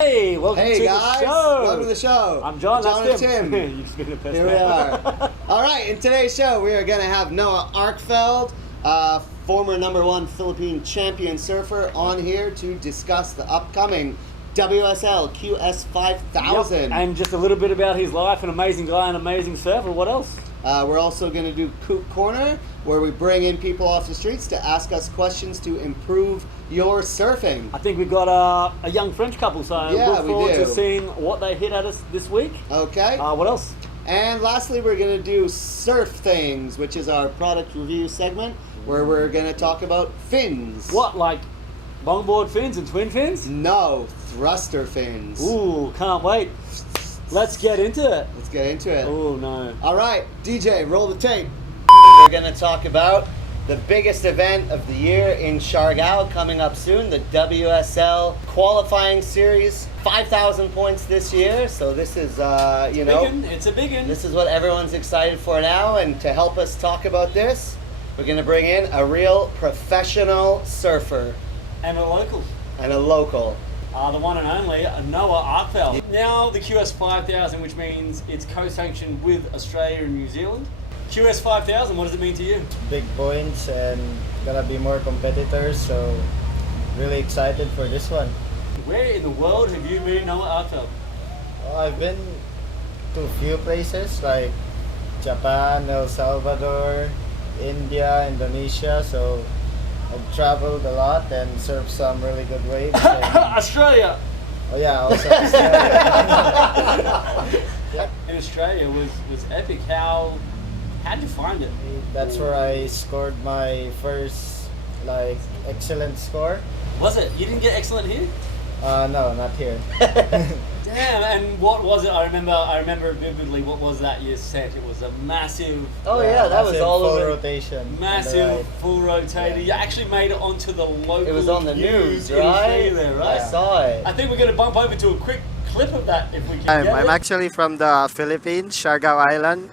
Hey, welcome to guys, the show. welcome to the show. I'm John, John that's and Tim. You've been a pest. Here we are. All right, in today's show, we are going to have Noah Arkfeld, former #1 Philippine champion surfer, on here to discuss the upcoming WSL QS 5000. Yep. And just a little bit about his life, an amazing guy, an amazing surfer. What else? We're also going to do Coop Corner, where we bring in people off the streets to ask us questions to improve your surfing. I think we've got a young French couple, so Yeah, look we forward do. to seeing what they hit at us this week. Okay. What else? And lastly, we're going to do Surf Things, which is our product review segment, where we're going to talk about fins. What, like longboard fins and twin fins? No, thruster fins. Ooh, can't wait. Let's get into it. Let's get into it. Oh, no. All right, DJ, roll the tape. We're going to talk about the biggest event of the year in Siargao coming up soon, the WSL qualifying series. 5,000 points this year, so this is, It's a big one. this is what everyone's excited for now, and to help us talk about this, we're going to bring in a real professional surfer And a local. and a local. The one and only Noah Arkfeld. Now the QS 5000, which means it's co-sanctioned with Australia and New Zealand. QS 5000, what does it mean to you? Big points and gonna be more competitors, so really excited for this one. Where in the world have you been, Noah Arkfeld? Well, I've been to a few places like Japan, El Salvador, India, Indonesia, so I've traveled a lot and surfed some really good waves. And, Australia! oh yeah, also Australia. Yeah, In Australia was epic. How'd you find it? that's where I scored my first excellent score. Was it? You didn't get excellent here? No, not here. Damn, and what was it? I remember vividly what was that year's set. It was a massive Oh yeah, that was massive all full over. rotation. on the massive right. full rotator. Yeah. You actually made it onto the local It was on the news, in right? Australia there, right? I saw it. I think we're going to bump over to a quick clip of that if we can get I'm it. actually from the Philippines, Siargao Island.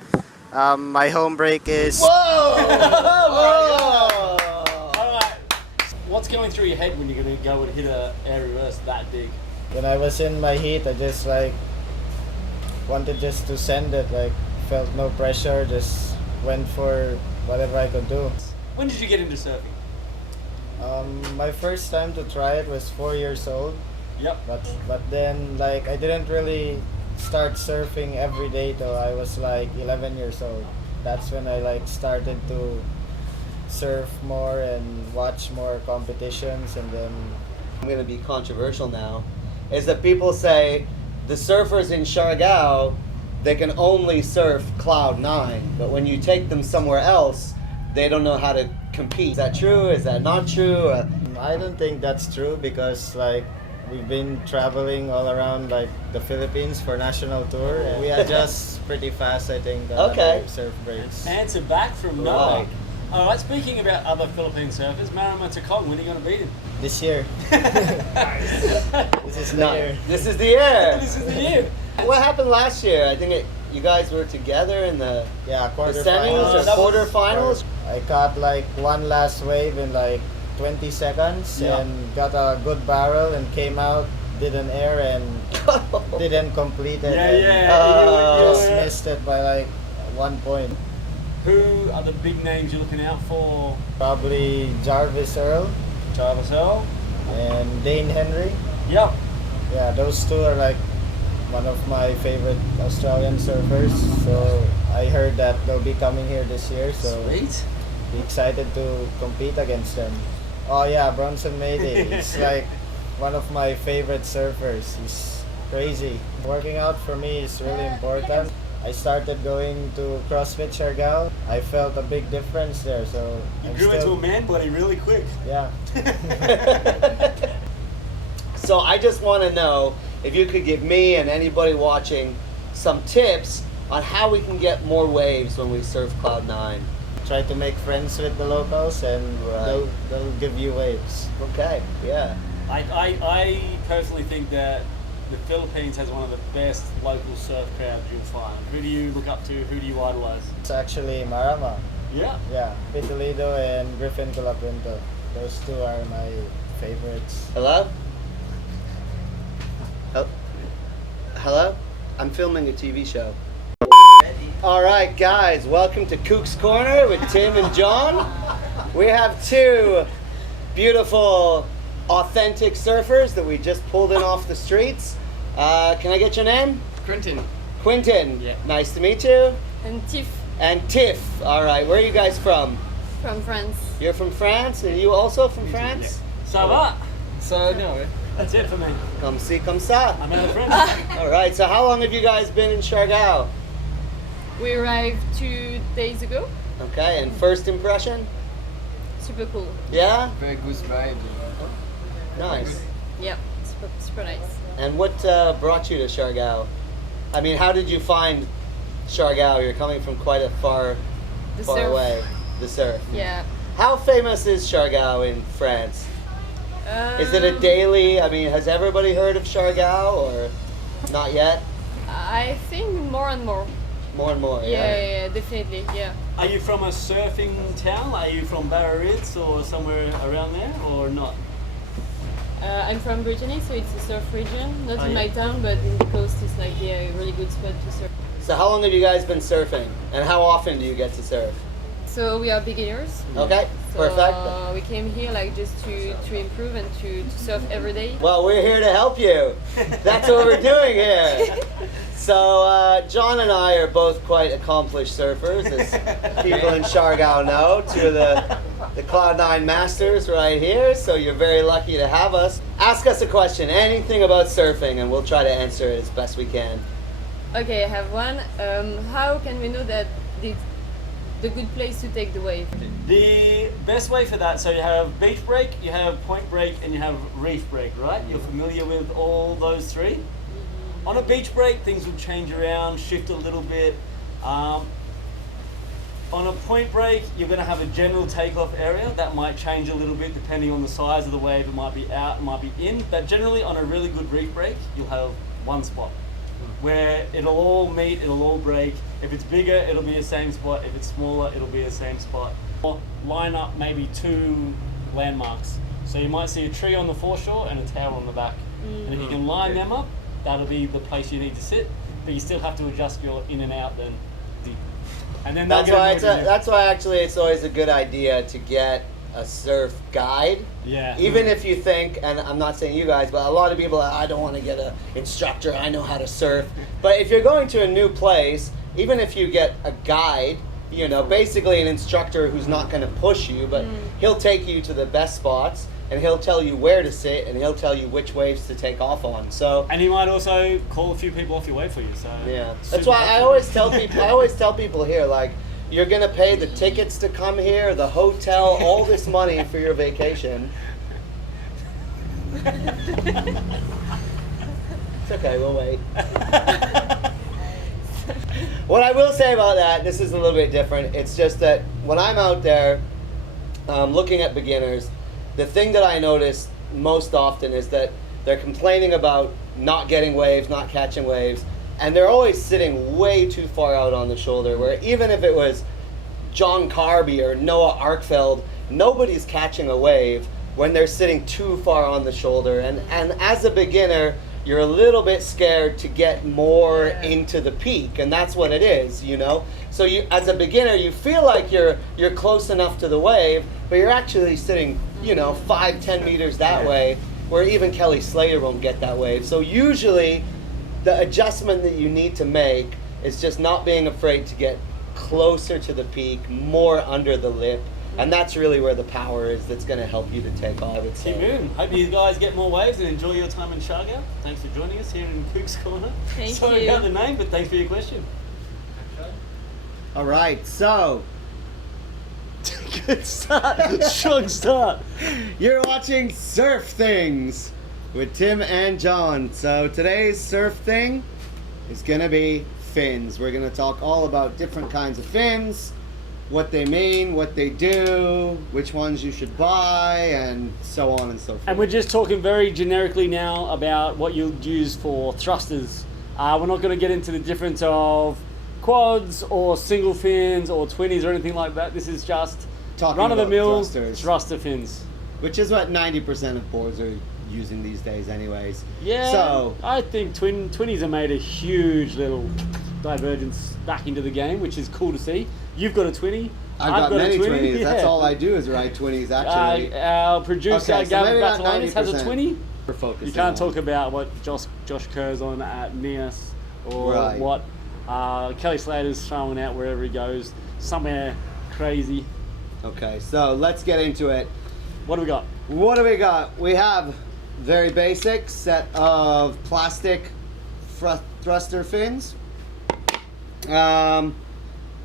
My home break is Whoa! Oh Alright. What's going through your head when you're going to go and hit a air reverse that big? When I was in my heat, I just wanted just to send it. Felt no pressure, just went for whatever I could do. When did you get into surfing? My first time to try it was 4 years old, Yep. but then I didn't really start surfing every day till I was 11 years old. That's when I started to surf more and watch more competitions, and then I'm going to be controversial now, is that people say the surfers in Siargao, they can only surf Cloud 9, but when you take them somewhere else, they don't know how to compete. Is that true? Is that not true? I don't think that's true because we've been traveling all around the Philippines for national tour, and we adjust pretty fast, I think, on Okay. other surf breaks. Answer back from Noah. Right. Alright, speaking about other Philippine surfers, Maramata Kong, when are you going to beat him? This year. This is the No, year. this is the year. This is the year. What happened last year? I think you guys were together in the Yeah, semis quarterfinals. or that was- quarterfinals. I caught one last wave in 20 seconds Yeah. and got a good barrel and came out, did an air and didn't complete it. Yeah, and yeah. Just missed it by 1 point. Who are the big names you're looking out for? Probably Jarvis Earl Jarvis Earl? and Dane Henry. Yep. Yeah, those two are one of my favorite Australian surfers. So I heard that they'll be coming here this year. So Sweet. be excited to compete against them. Oh yeah, Bronson Mayday. He's one of my favorite surfers. He's crazy. Working out for me is really important. I started going to CrossFit Siargao. I felt a big difference there. So You I'm grew into still- a man body really quick. Yeah. So I just want to know if you could give me and anybody watching some tips on how we can get more waves when we surf Cloud 9. Try to make friends with the locals and Right. they'll give you waves. Okay, yeah. I personally think that the Philippines has one of the best local surf crowds you'll find. Who do you look up to? Who do you idolize? It's actually Marama. Yeah. Yeah, Pitolido and Griffin Colapinto. Those two are my favorites. Hello? Hello? I'm filming a TV show. All right, guys, welcome to Kook's Corner with Tim and John. We have two beautiful, authentic surfers that we just pulled in off the streets. Can I get your name? Quentin. Quentin. Yeah. Nice to meet you. And Tiff And Tiff. All right, where are you guys from? from France. You're from France, and you also from France? Ça va? So, no, That's it for me. Comme ci, comme ça. I'm out of French. All right, so how long have you guys been in Siargao? We arrived 2 days ago. Okay, and first impression? Super cool. Yeah? very good vibe. Nice. Yeah, super nice. And what brought you to Siargao? I mean, how did you find Siargao? You're coming from quite a far The far surf. away. The surf. Yeah. How famous is Siargao in France? Is it a daily? I mean, has everybody heard of Siargao or not yet? I think more and more. More and more. Yeah, definitely. Yeah. Are you from a surfing town? Are you from Biarritz or somewhere around there, or not? I'm from Brittany, so it's a surf region. Not Oh, in yeah. my town, but in the coast, it's like a really good spot to surf. So how long have you guys been surfing? And how often do you get to surf? So we are beginners. Okay, So perfect. we came here like just to improve and to surf every day. Well, we're here to help you. That's what we're doing here. So, John and I are both quite accomplished surfers, as people in Siargao know. Two of the Cloud9 masters right here, so you're very lucky to have us. Ask us a question, anything about surfing, and we'll try to answer it as best we can. Okay, I have one. How can we know that the good place to take the wave? The best way for that, so you have beach break, you have point break, and you have reef break, right? You're familiar with all those three? On a beach break, things will change around, shift a little bit. On a point break, you're going to have a general takeoff area. That might change a little bit depending on the size of the wave. It might be out, it might be in. But generally, on a really good reef break, you'll have one spot where it'll all meet, it'll all break. If it's bigger, it'll be the same spot. If it's smaller, it'll be the same spot. Or line up maybe two landmarks. So you might see a tree on the foreshore and a tower on the back. And if you can line them up, that'll be the place you need to sit. But you still have to adjust your in and out then. And then That's why actually it's always a good idea to get a surf guide. Yeah. Even if you think, and I'm not saying you guys, but a lot of people, I don't want to get an instructor, I know how to surf. But if you're going to a new place, even if you get a guide, you know, basically an instructor who's not going to push you, but he'll take you to the best spots, and he'll tell you where to sit, and he'll tell you which waves to take off on. So And he might also call a few people off your wave for you. So yeah, super that's why I helpful. always tell people. I always tell people here, like, you're gonna pay the tickets to come here, the hotel, all this money for your vacation. It's okay, we'll wait. What I will say about that, this is a little bit different. It's just that when I'm out there looking at beginners, the thing that I notice most often is that they're complaining about not getting waves, not catching waves, and they're always sitting way too far out on the shoulder, where even if it was John Carby or Noah Arkfeld, nobody's catching a wave when they're sitting too far on the shoulder. And as a beginner, you're a little bit scared to get more into the peak, and that's what it is, you know? So you, as a beginner, you feel like you're close enough to the wave, but you're actually sitting, you know, 5-10 meters that way, where even Kelly Slater won't get that wave. So usually, the adjustment that you need to make is just not being afraid to get closer to the peak, more under the lip, and that's really where the power is that's going to help you to take off. I would Keep say. moving. Hope you guys get more waves and enjoy your time in Siargao. Thanks for joining us here in Kook's Corner. Thank Sorry you. about the name, but thanks for your question. All right, so good start. Strong start. You're watching Surf Things with Tim and John. So today's surf thing is gonna be fins. We're gonna talk all about different kinds of fins, what they mean, what they do, which ones you should buy, and so on and so forth. And we're just talking very generically now about what you'll use for thrusters. We're not going to get into the difference of quads or single fins or 20s or anything like that. This is just Talking run-of-the-mill about thrusters. thruster fins. Which is what 90% of boards are using these days anyways. Yeah, So I think twinnies have made a huge little divergence back into the game, which is cool to see. You've got a twinnie. I've got many a twinnie. 20s. That's Yeah. all I do is ride 20s actually. Our producer, Okay, so Gavin maybe not Bartolonis, has a 90%. twinnie. We're focusing You can't on. talk about what Josh Kerr's on at Nias or Right. what Kelly Slater's throwing out wherever he goes. Somewhere crazy. Okay, so let's get into it. What do we got? What do we got? We have very basic set of plastic thruster fins.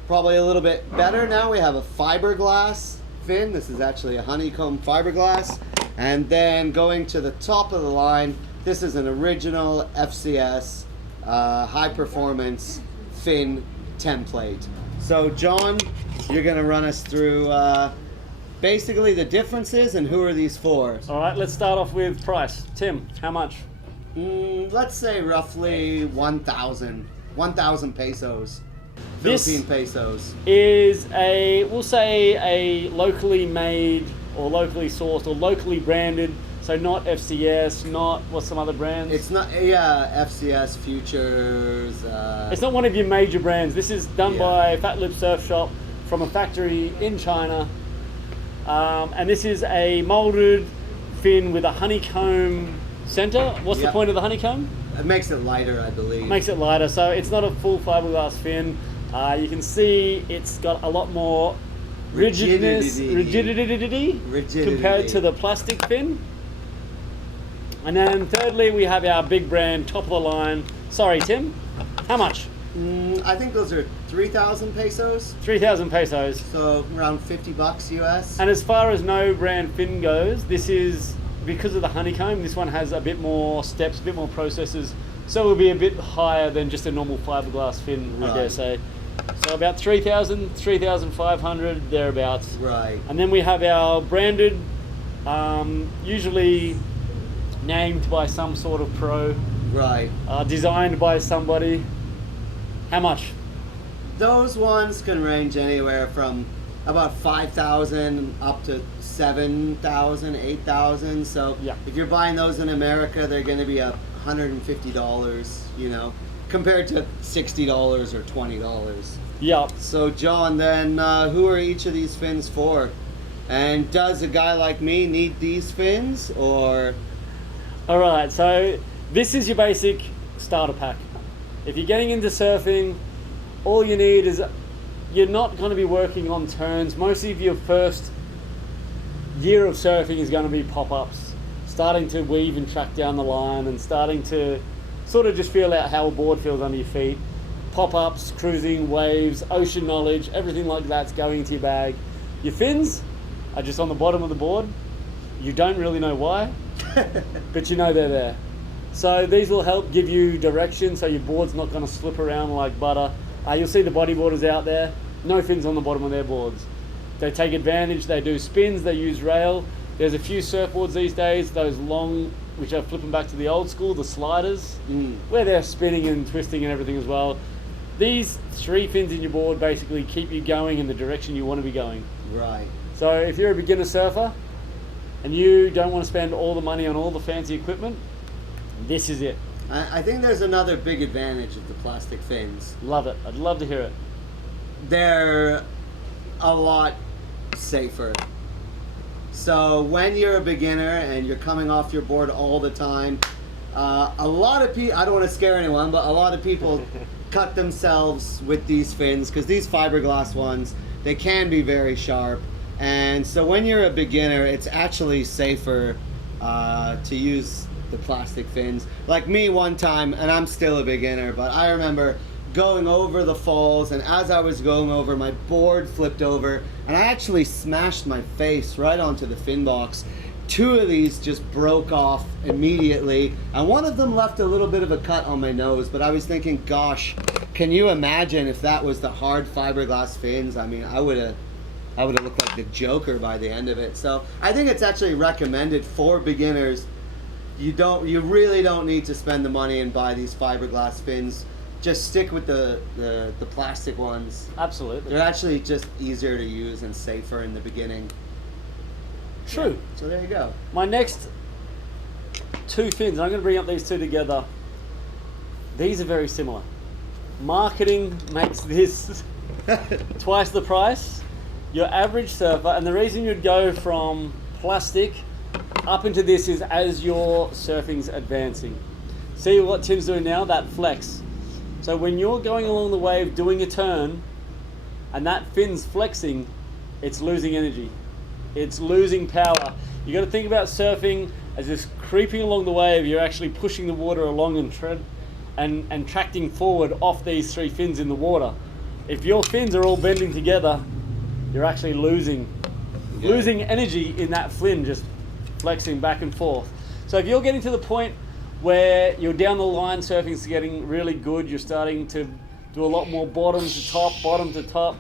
Probably a little bit better now. We have a fiberglass fin. This is actually a honeycomb fiberglass. And then going to the top of the line, this is an original FCS high performance fin template. So John, you're gonna run us through basically the differences and who are these for. All right, let's start off with price. Tim, how much? Let's say roughly 1,000 pesos. This- Philippine pesos. Is we'll say a locally made or locally sourced or locally branded, so not FCS, not what's some other brands? It's not, yeah, FCS, Futures. It's not one of your major brands. This is done Yeah. by Fat Lip Surf Shop from a factory in China. And this is a molded fin with a honeycomb center. What's the Yeah. point of the honeycomb? It makes it lighter, I believe. Makes it lighter, so it's not a full fiberglass fin. You can see it's got a lot more rigidity compared to the plastic fin. And then thirdly, we have our big brand, top of the line. Sorry, Tim, how much? I think those are 3,000 pesos. 3,000 pesos. So around $50 US. And as far as no brand fin goes, this is, because of the honeycomb, this one has a bit more steps, a bit more processes. So it will be a bit higher than just a normal fiberglass fin, I dare Right. say. So about 3,000, 3,500, thereabouts. Right. And then we have our branded, usually named by some sort of pro, Right. designed by somebody. How much? Those ones can range anywhere from about 5,000 up to 7,000, 8,000. So Yeah. if you're buying those in America, they're going to be $150, you know, compared to $60 or $20. Yeah. So John, then who are each of these fins for? And does a guy like me need these fins, or? All right, so this is your basic starter pack. If you're getting into surfing, all you need is, you're not going to be working on turns. Most of your first year of surfing is going to be pop-ups, starting to weave and track down the line and starting to sort of just feel out how a board feels under your feet. Pop-ups, cruising, waves, ocean knowledge, everything like that's going into your bag. Your fins are just on the bottom of the board. You don't really know why, but you know they're there. So these will help give you direction so your board's not going to slip around like butter. You'll see the bodyboarders out there, no fins on the bottom of their boards. They take advantage, they do spins, they use rail. There's a few surfboards these days, those long, which are flipping back to the old school, the sliders, where they're spinning and twisting and everything as well. These three fins in your board basically keep you going in the direction you want to be going. Right. So if you're a beginner surfer and you don't want to spend all the money on all the fancy equipment, this is it. I think there's another big advantage of the plastic fins. Love it. I'd love to hear it. They're a lot safer. So when you're a beginner and you're coming off your board all the time, a lot of people, I don't want to scare anyone, but a lot of people cut themselves with these fins because these fiberglass ones, they can be very sharp. And so when you're a beginner, it's actually safer to use the plastic fins. Like me one time, and I'm still a beginner, but I remember going over the falls, and as I was going over, my board flipped over and I actually smashed my face right onto the fin box. Two of these just broke off immediately, and one of them left a little bit of a cut on my nose, but I was thinking, gosh, can you imagine if that was the hard fiberglass fins? I mean, I would have looked like the Joker by the end of it. So I think it's actually recommended for beginners. You really don't need to spend the money and buy these fiberglass fins. Just stick with the plastic ones. Absolutely. They're actually just easier to use and safer in the beginning. True. So there you go. My next two fins, and I'm going to bring up these two together. These are very similar. Marketing makes this twice the price. Your average surfer, and the reason you'd go from plastic up into this is as your surfing's advancing. See what Tim's doing now? That flex. So when you're going along the wave doing a turn and that fin's flexing, it's losing energy. It's losing power. You got to think about surfing as this creeping along the wave. You're actually pushing the water along and tracting forward off these three fins in the water. If your fins are all bending together, you're actually losing energy in that fin, just flexing back and forth. So if you're getting to the point where you're down the line, surfing's getting really good, you're starting to do a lot more bottom to top,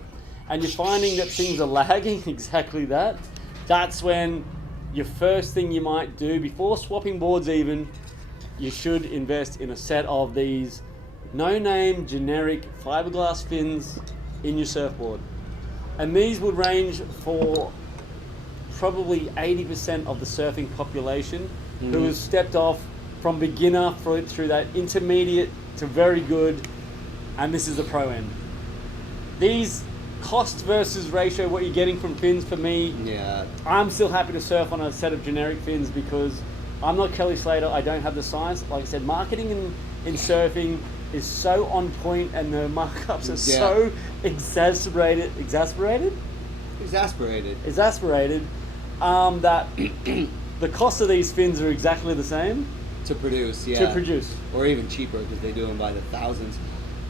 and you're finding that things are lagging, exactly that, that's when your first thing you might do, before swapping boards even, you should invest in a set of these no-name generic fiberglass fins in your surfboard. And these would range for probably 80% of the surfing population who has stepped off from beginner through that intermediate to very good, and this is the pro end. These cost versus ratio, what you're getting from fins, for me, I'm still happy to surf on a set of generic fins because I'm not Kelly Slater, I don't have the science. Like I said, marketing in surfing is so on point and the markups are so exasperated that the cost of these fins are exactly the same to produce, or even cheaper because they do them by the thousands.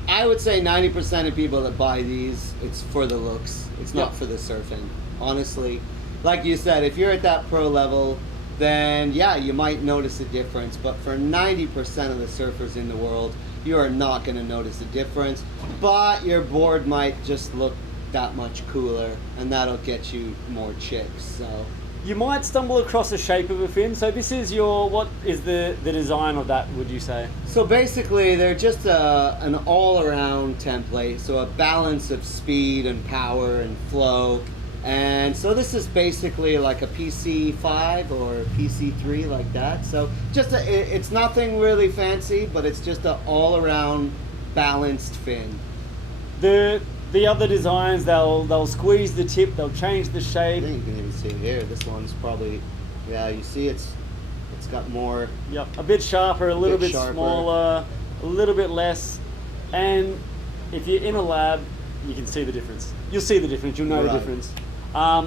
I would say 90% of people that buy these, it's for the looks. It's not for the surfing. Honestly, like you said, if you're at that pro level, then yeah, you might notice a difference. But for 90% of the surfers in the world, you are not going to notice a difference. But your board might just look that much cooler, and that'll get you more chicks. So you might stumble across the shape of a fin. So this is what is the design of that, would you say? So basically they're just an all-around template, so a balance of speed and power and flow. And so this is basically like a PC5 or PC3, like that. So just it's nothing really fancy, but it's just an all-around balanced fin. The other designs, they'll squeeze the tip, they'll change the shape. I think you can even see it here. This one's probably, you see it's got more. Yep, a bit sharper, a little bit smaller, a little bit less. And if you're in a lab, you can see the difference. You'll see the difference, you'll know the difference.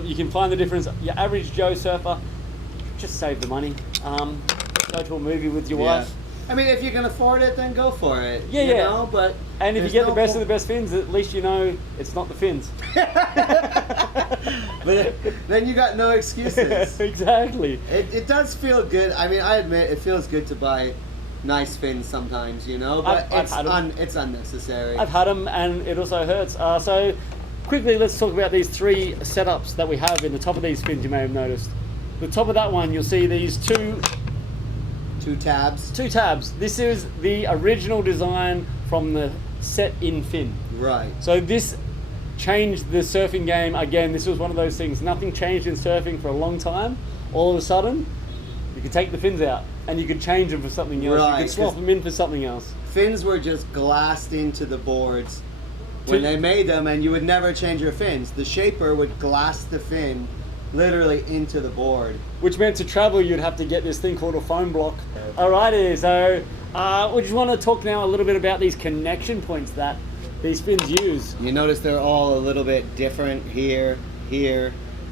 You can find the difference. Your average Joe surfer, just save the money. Go to a movie with your wife. I mean, if you can afford it, then go for it. You know, but and if you get the best of the best fins, at least you know it's not the fins. But then you got no excuses. Exactly. It does feel good. I mean, I admit it feels good to buy nice fins sometimes, but it's unnecessary. I've had them, and it also hurts. So quickly, let's talk about these three setups that we have in the top of these fins. You may have noticed. The top of that one, you'll see these two tabs. This is the original design from the set-in fin. Right. So this changed the surfing game. Again, this was one of those things. Nothing changed in surfing for a long time. All of a sudden, you could take the fins out and you could change them for something else. Right, you could swap them in for something else. Fins were just glassed into the boards when they made them, and you would never change your fins. The shaper would glass the fin literally into the board. Which meant to travel, you'd have to get this thing called a foam block. Alrighty, so we just want to talk now a little bit about these connection points that these fins use. You notice they're all a little bit different here,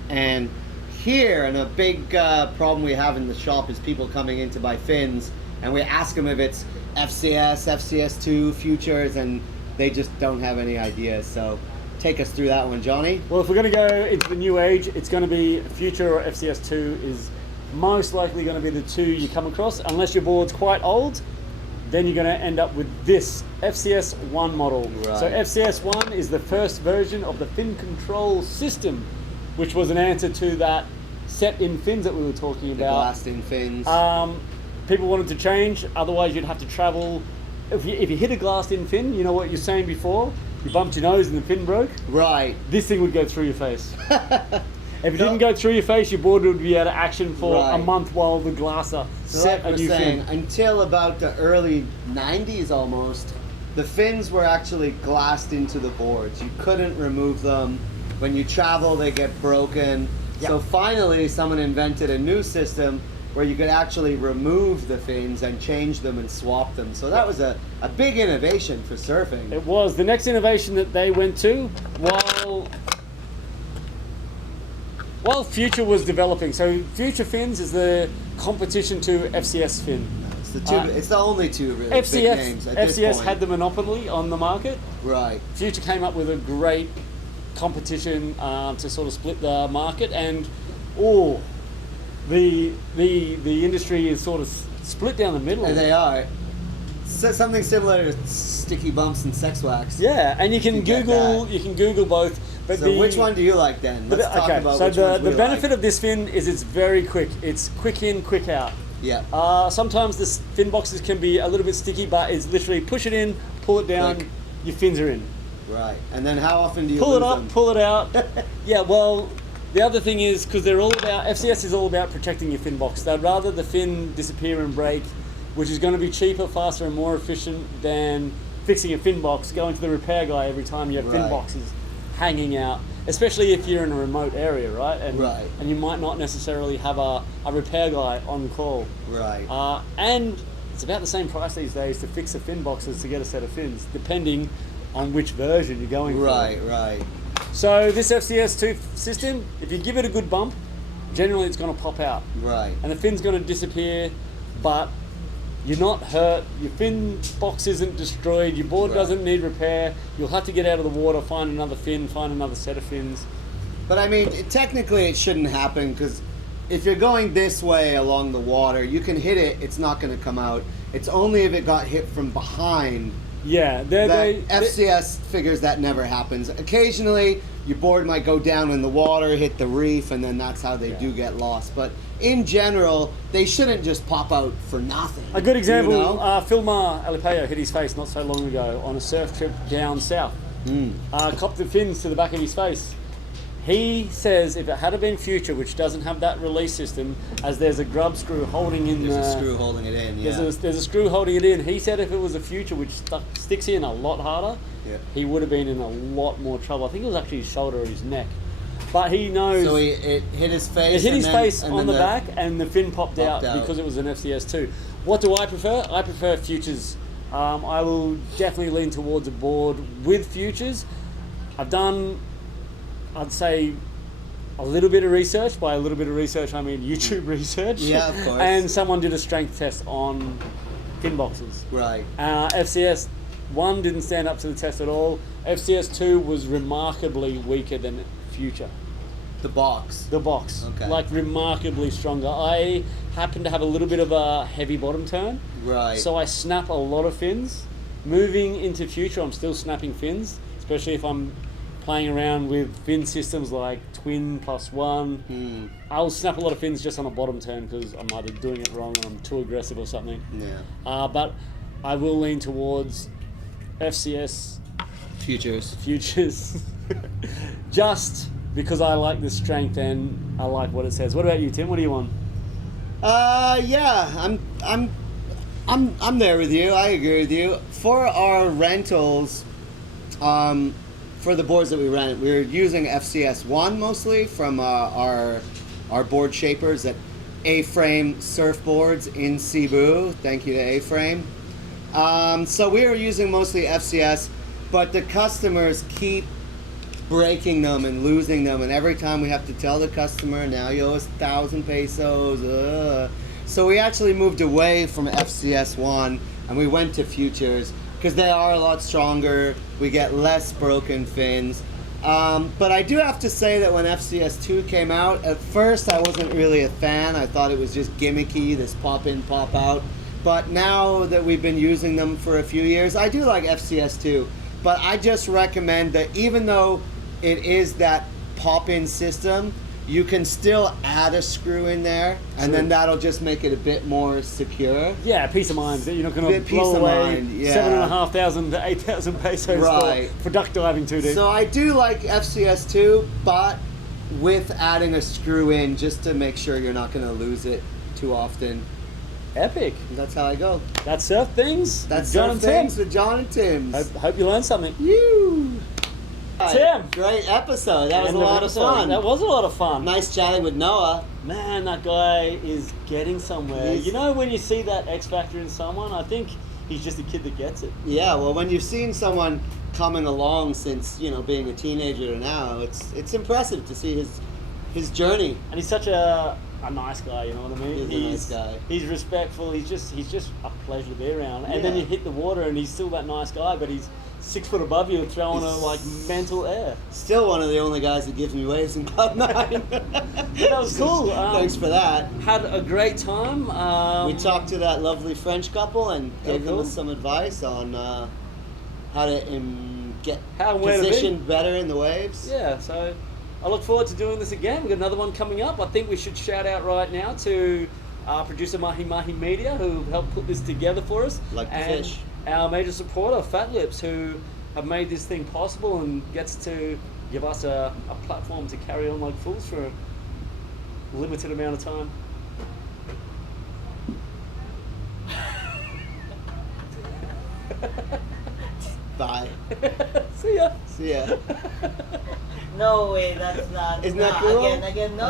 and here. And a big problem we have in the shop is people coming in to buy fins, and we ask them if it's FCS, FCS2, futures, and they just don't have any ideas. So take us through that one, Johnny. Well, if we're going to go into the new age, it's going to be Future or FCS2 is most likely going to be the two you come across. Unless your board's quite old, then you're going to end up with this FCS1 model. Right. So FCS1 is the first version of the fin control system, which was an answer to that set-in fins that we were talking about. The glassed-in fins. People wanted to change, otherwise you'd have to travel. If you hit a glassed-in fin, you know what you're saying before? You bumped your nose and the fin broke. Right. This thing would go through your face. If it didn't go through your face, your board would be out of action for a Right. month while the glasser So set like a we're new saying, fin. until about the early 90s almost, the fins were actually glassed into the boards. You couldn't remove them. When you travel, they get broken. So finally, someone invented a new system where you could actually remove the fins and change them and swap them. So that was a big innovation for surfing. It was the next innovation that they went to while Future was developing. So Future Fins is the competition to FCS fin. It's the two. It's the only two really big names at this FCS point. had the monopoly on the market. Right. Future came up with a great competition to sort of split the market, and the industry is sort of split down the middle. And they are. So something similar to sticky bumps and sex wax. Yeah, and you can get Google both. But So which one do you like then? Let's talk about so which ones the we benefit like. of this fin is it's very quick. It's quick in, quick out. Yeah. Sometimes the fin boxes can be a little bit sticky, but it's literally push it in, pull it down, Click. your fins are in. Right. And then how often do you Pull it lose up, them? pull it out. Yeah, well, the other thing is because they're all about FCS is all about protecting your fin box. They'd rather the fin disappear and break, which is going to be cheaper, faster, and more efficient than fixing a fin box, going to the repair guy every time your fin Right. box is hanging out. Especially if you're in a remote area, right? And Right. and you might not necessarily have a repair guy on call. Right. And it's about the same price these days to fix a fin box as to get a set of fins, depending on which version you're going for. Right. Right. So this FCS2 system, if you give it a good bump, generally it's going to pop out. Right. And the fin's going to disappear, but you're not hurt, your fin box isn't destroyed, your board Right. doesn't need repair, you'll have to get out of the water, find another fin, find another set of fins. But I mean, technically it shouldn't happen because if you're going this way along the water, you can hit it, it's not going to come out. It's only if it got hit from behind. Yeah, FCS figures that never happens. Occasionally, your board might go down in the water, hit the reef, and then that's how they do get lost. But in general, they shouldn't just pop out for nothing. A good example, You know? Philma Alipeo hit his face not so long ago on a surf trip down south. Copped the fins to the back of his face. He says if it had been Future, which doesn't have that release system, as there's a grub screw holding in There's a screw holding it in, yeah. There's a screw holding it in. He said if it was a Future, which sticks in a lot harder, Yeah. he would have been in a lot more trouble. I think it was actually his shoulder or his neck. But he knows... So it hit his face. It hit his and then- face and on then the back, and the fin popped out out. because it was an FCS2. What do I prefer? I prefer Futures. I will definitely lean towards a board with Futures. I've done, I'd say, a little bit of research. By a little bit of research, I mean YouTube research. Yeah, of course. And someone did a strength test on fin boxes. Right. FCS 1 didn't stand up to the test at all. FCS 2 was remarkably weaker than Future. The box. The box, Okay. like remarkably stronger. I happen to have a little bit of a heavy bottom turn, Right. so I snap a lot of fins. Moving into Future, I'm still snapping fins, especially if I'm playing around with fin systems like twin plus one. I'll snap a lot of fins just on a bottom turn because I'm either doing it wrong or I'm too aggressive or something. Yeah. But I will lean towards FCS Futures. Futures just because I like the strength and I like what it says. What about you, Tim? What do you want? Yeah, I'm there with you. I agree with you. For our rentals, for the boards that we rent, we're using FCS 1 mostly from our board shapers at A-Frame Surfboards in Cebu. Thank you to A-Frame. So we are using mostly FCS, but the customers keep breaking them and losing them, and every time we have to tell the customer, now you owe us 1,000 pesos. So we actually moved away from FCS 1 and we went to Futures because they are a lot stronger. We get less broken fins. But I do have to say that when FCS 2 came out, at first I wasn't really a fan. I thought it was just gimmicky, this pop in, pop out. But now that we've been using them for a few years, I do like FCS 2. But I just recommend that even though it is that pop-in system, you can still add a screw in there, and then that'll just make it a bit more secure. Yeah, peace of mind that you're not going to Bit peace blow of away mind, yeah. 7,500 to 8,000 pesos Right. for duck diving too deep. So I do like FCS 2, but with adding a screw in just to make sure you're not going to lose it too often. Epic. And that's how I go. That's Surf Things. That's John Surf and Things Tim. with John and Tim's. Hope you learned something. You. Tim. Great episode. That was End a of lot of episode. fun. That was a lot of fun. Nice chatting with Noah. Man, that guy is getting somewhere. He's- You know, when you see that X factor in someone, I think he's just a kid that gets it. Yeah, well, when you've seen someone coming along since, you know, being a teenager to now, it's impressive to see his journey. And he's such a nice guy, you know what I mean? He's a nice guy. He's respectful. He's just a pleasure to be around. And then Yeah. you hit the water, and he's still that nice guy, but he's 6 foot above you, throwing a like mental air. Still one of the only guys that gives me waves in Club 9. That was cool. Thanks for that. Had a great time. We talked to that lovely French couple and gave cool. them some advice on how to get How and where to be. positioned better in the waves. Yeah, so I look forward to doing this again. We've got another one coming up. I think we should shout out right now to our producer Mahi Media, who helped put this together for us. Like the and fish. Our major supporter, Fat Lips, who have made this thing possible and gets to give us a platform to carry on like fools for a limited amount of time. Bye. See ya. See ya. No way, that's not. Isn't that no, cool? Again, no.